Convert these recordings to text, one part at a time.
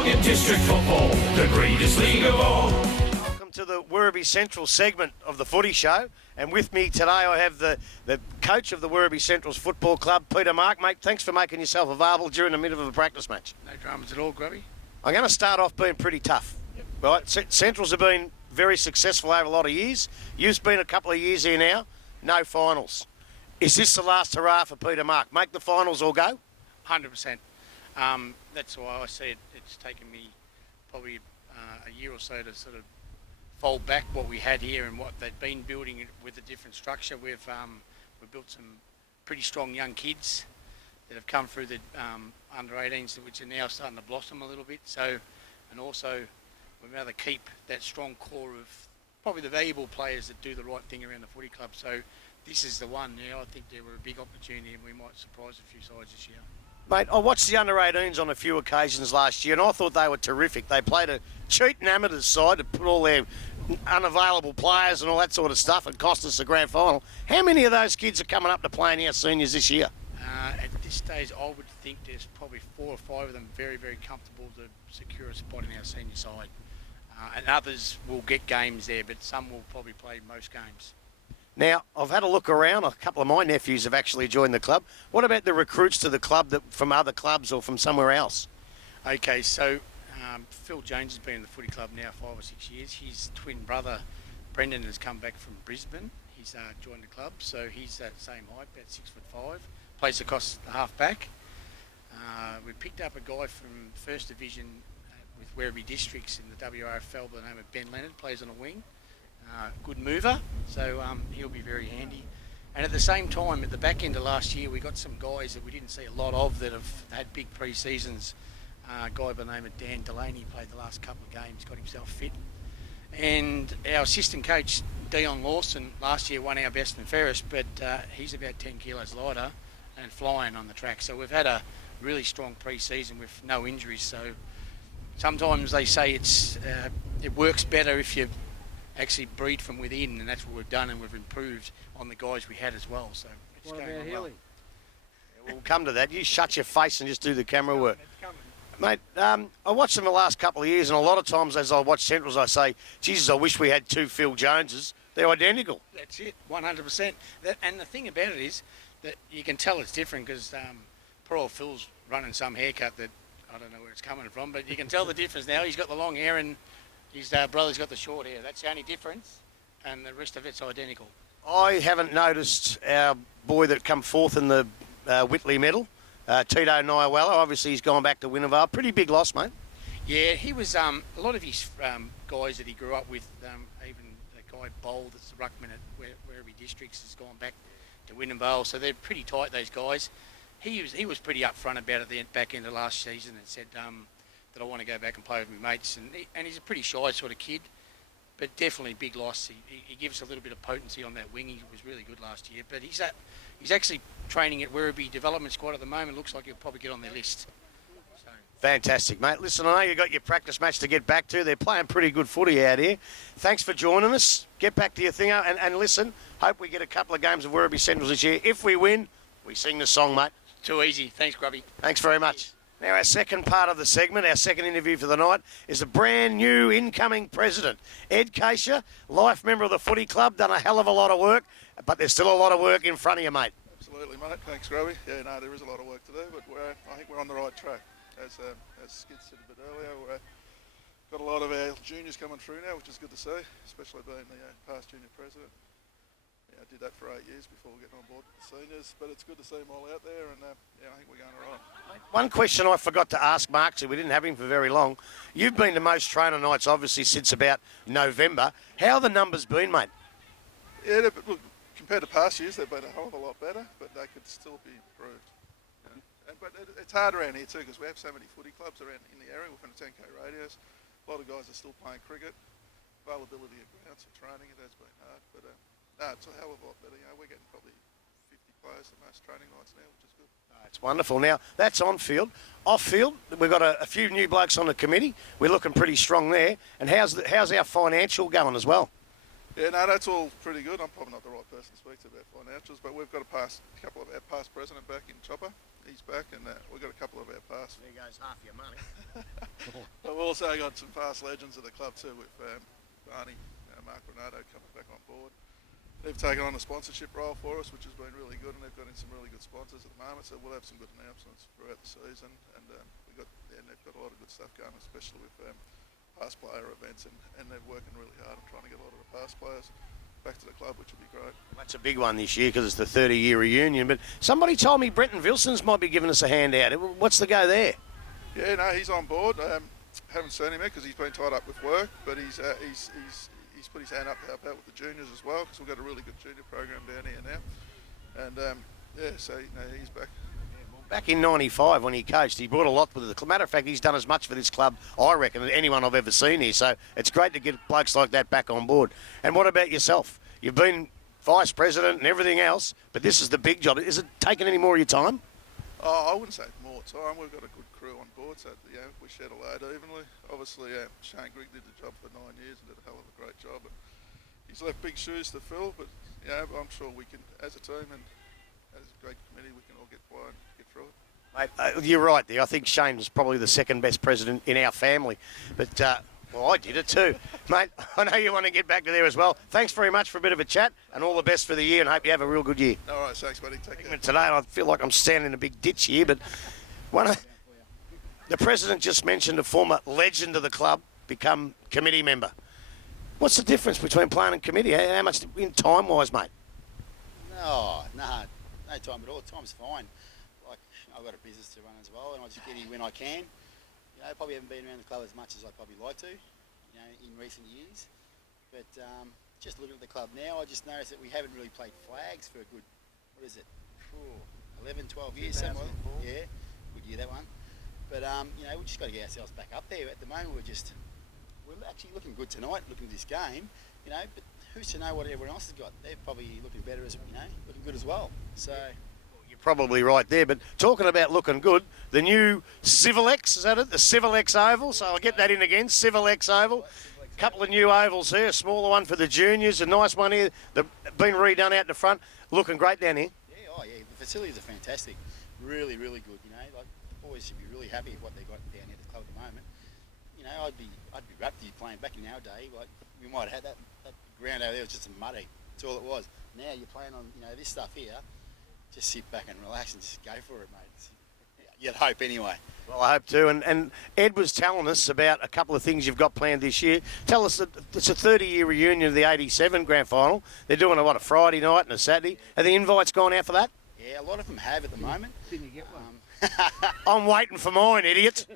Geelong in district football, the greatest league of all. Welcome to the Werribee Central segment of the Footy Show, and with me today I have the coach of the Werribee Central's Football Club, Peter Mark. Mate, thanks for making yourself available during the middle of a practice match. No dramas at all, Grubby. I'm going to start off being pretty tough. Yep. Right, Centrals have been very successful over a lot of years. You've been a couple of years here now, no finals. Is this the last hurrah for Peter Mark? Make the finals or go? 100%. That's why I see it's taken me probably a year or so to sort of fold back what we had here and what they've been building with a different structure. We've built some pretty strong young kids that have come through the under 18s, which are now starting to blossom a little bit. So, and also we'd rather keep that strong core of probably the valuable players that do the right thing around the footy club. So this is the one. I think there were a big opportunity and we might surprise a few sides this year. Mate, I watched the under-18s on a few occasions last year and I thought they were terrific. They played a cheating amateurs side to put all their unavailable players and all that sort of stuff and cost us the grand final. How many of those kids are coming up to play in our seniors this year? At this stage, I would think there's probably 4 or 5 of them very, very comfortable to secure a spot in our senior side. And others will get games there, but some will probably play most games. Now, I've had a look around. A couple of my nephews have actually joined the club. What about the recruits to the club from other clubs or from somewhere else? Okay, so Phil Jones has been in the footy club now 5 or 6 years. His twin brother, Brendan, has come back from Brisbane. He's joined the club, so he's that same height, about 6'5", plays across the half-back. We picked up a guy from First Division with Werribee Districts in the WRFL by the name of Ben Leonard, plays on a wing. Good mover, so he'll be very handy. And at the same time, at the back end of last year, we got some guys that we didn't see a lot of that have had big pre-seasons. A guy by the name of Dan Delaney played the last couple of games, got himself fit. And our assistant coach, Dion Lawson, last year won our best and fairest, but he's about 10 kilos lighter and flying on the track. So we've had a really strong pre-season with no injuries. So sometimes they say it works better if you actually breed from within, and that's what we've done, and we've improved on the guys we had as well. So it's What going about on Healy? We'll come to that. You shut your face and just do the camera work. Mate, I watched them the last couple of years, and a lot of times as I watch Centrals, I say, Jesus, I wish we had 2 Phil Joneses. They're identical. That's it, 100%. And the thing about it is that you can tell it's different because poor old Phil's running some haircut that I don't know where it's coming from, but you can tell the difference now. He's got the long hair and his brother's got the short hair. That's the only difference, and the rest of it's identical. I haven't noticed our boy that come fourth in the Whitley medal, Tito Nyawella. Obviously, he's gone back to Winnevale. Pretty big loss, mate. Yeah, he was a lot of his guys that he grew up with, even the guy Bowl that's the ruckman at Werribee Districts has gone back to Winnevale, so they're pretty tight, those guys. He was pretty upfront about it at the back end of last season and said that I want to go back and play with my mates, and he's a pretty shy sort of kid, but definitely big loss. He gives a little bit of potency on that wing. He was really good last year, but he's actually training at Werribee Development Squad at the moment. Looks like he'll probably get on their list. So. Fantastic, mate. Listen, I know you got your practice match to get back to. They're playing pretty good footy out here. Thanks for joining us. Get back to your thing, and listen, hope we get a couple of games of Werribee Centrals this year. If we win, we sing the song, mate. Too easy. Thanks, Grubby. Thanks very much. Now, our second part of the segment, our second interview for the night, is a brand new incoming president. Ed Casher, life member of the footy club, done a hell of a lot of work, but there's still a lot of work in front of you, mate. Absolutely, mate. Thanks, Grubby. Yeah, no, there is a lot of work to do, but I think we're on the right track. As Skid said a bit earlier, we've got a lot of our juniors coming through now, which is good to see, especially being the past junior president. I did that for 8 years before getting on board with the seniors, but it's good to see them all out there, and I think we're going all right. One question I forgot to ask Mark, so we didn't have him for very long. You've been to most trainer nights, obviously, since about November. How have the numbers been, mate? Yeah, look, compared to past years, they've been a hell of a lot better, but they could still be improved. But it's hard around here too, because we have so many footy clubs around in the area within a 10k radius. A lot of guys are still playing cricket. Availability of grounds for training, it has been hard, but no, it's a hell of a lot better. We're getting probably 50 players at most training nights now, which is good. It's wonderful. Now, that's on field. Off field, we've got a few new blokes on the committee. We're looking pretty strong there. And how's our financial going as well? Yeah, no, that's all pretty good. I'm probably not the right person to speak to about financials, but we've got a couple of our past president back in Chopper. He's back, and we've got a couple of our past. There goes half your money. also got some past legends of the club too, with Barney, Mark Renato coming back on board. They've taken on a sponsorship role for us, which has been really good, and they've got in some really good sponsors at the moment. So we'll have some good announcements throughout the season, and they've got a lot of good stuff going, especially with past player events, and they're working really hard on trying to get a lot of the past players back to the club, which will be great. That's a big one this year because it's the 30-year reunion. But somebody told me Brenton Vilsons might be giving us a hand out. What's the go there? Yeah, no, he's on board. Haven't seen him yet because he's been tied up with work, but he's put his hand up to help out with the juniors as well, because we've got a really good junior program down here now. And so he's back. Back in '95 when he coached, he brought a lot with the matter of fact, he's done as much for this club, I reckon, than anyone I've ever seen here. So it's great to get blokes like that back on board. And what about yourself? You've been vice president and everything else, but this is the big job. Is it taking any more of your time? Oh, I wouldn't say more time. We've got a good crew on board, so we share the load evenly. Obviously, Shane Grigg did the job for 9 years and did a hell of a great job. And he's left big shoes to fill, but I'm sure we can, as a team and as a great committee, we can all get by and get through it. Mate, you're right there. I think Shane was probably the second best president in our family. But, well, I did it too. Mate, I know you want to get back to there as well. Thanks very much for a bit of a chat and all the best for the year, and hope you have a real good year. All right, thanks, buddy. Take care. Today, I feel like I'm standing in a big ditch here, but the president just mentioned a former legend of the club become committee member. What's the difference between playing and committee? How much in time-wise, mate? No time at all. Time's fine. Like, I've got a business to run as well, and I just get in when I can. Probably haven't been around the club as much as I'd probably like to, in recent years. But just looking at the club now, I just noticed that we haven't really played flags for a good, 11, 12 years. Something. Yeah, good year that one. But we just got to get ourselves back up there. At the moment, we're actually looking good tonight, looking at this game. But who's to know what everyone else has got? They're probably looking better looking good as well. So. You're probably right there. But talking about looking good, the new Civilex, is that it? The Civilex Oval. So I'll get that in again. Civilex Oval. A couple of new ovals here. A smaller one for the juniors. A nice one here. They've been redone out the front. Looking great down here. Yeah, the facilities are fantastic. Really, really good. Always should be really happy with what they got down here at the club at the moment. I'd be rapt to be playing back in our day. Like, we might have had that ground over there was just a muddy. That's all it was. Now you're playing on this stuff here. Just sit back and relax and just go for it, mate. You'd hope anyway. Well, I hope too. And Ed was telling us about a couple of things you've got planned this year. Tell us that it's a 30-year reunion of the '87 grand final. They're doing a Friday night and a Saturday. Are the invites gone out for that? Yeah, a lot of them have at the moment. Didn't you get one? I'm waiting for mine, idiot.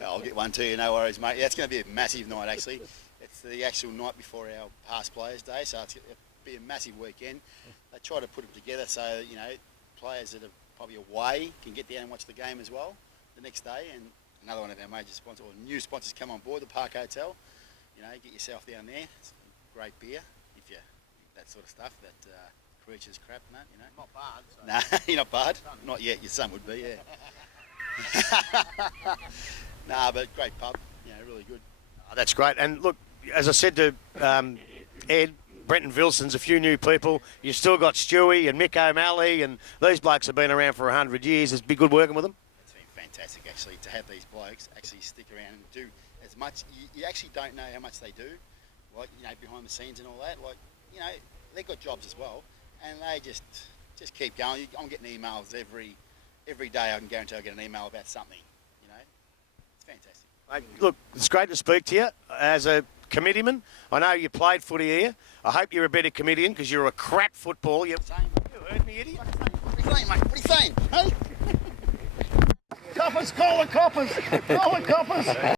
I'll get one too, no worries, mate. Yeah, it's going to be a massive night, actually. It's the actual night before our past players' day, so it's going to be a massive weekend. They try to put them together so players that are probably away can get down and watch the game as well the next day. And another one of our major sponsors, or new sponsors, come on board, the Park Hotel. Get yourself down there. It's great beer, if you that sort of stuff. That creature's crap, and that. Not bad. So. Nah, you're not bad. Not yet. Your son would be, yeah. Nah, but great pub. Really good. Oh, that's great. And look, as I said to Ed, Brenton Vilsons, a few new people. You've still got Stewie and Mick O'Malley, and these blokes have been around for 100 years. It's been good working with them. It's been fantastic, actually, to have these blokes actually stick around and do as much. You actually don't know how much they do, like, behind the scenes and all that. Like, they've got jobs as well, and they just keep going. I'm getting emails every day. I can guarantee I get an email about something. It's fantastic. Mate, look, it's great to speak to you as a committeeman. I know you played footy here. I hope you're a better comedian because you're a crap football. You heard me, idiot? What are you saying, mate? What are you saying? Hey? Coppers, call the coppers. Call the coppers.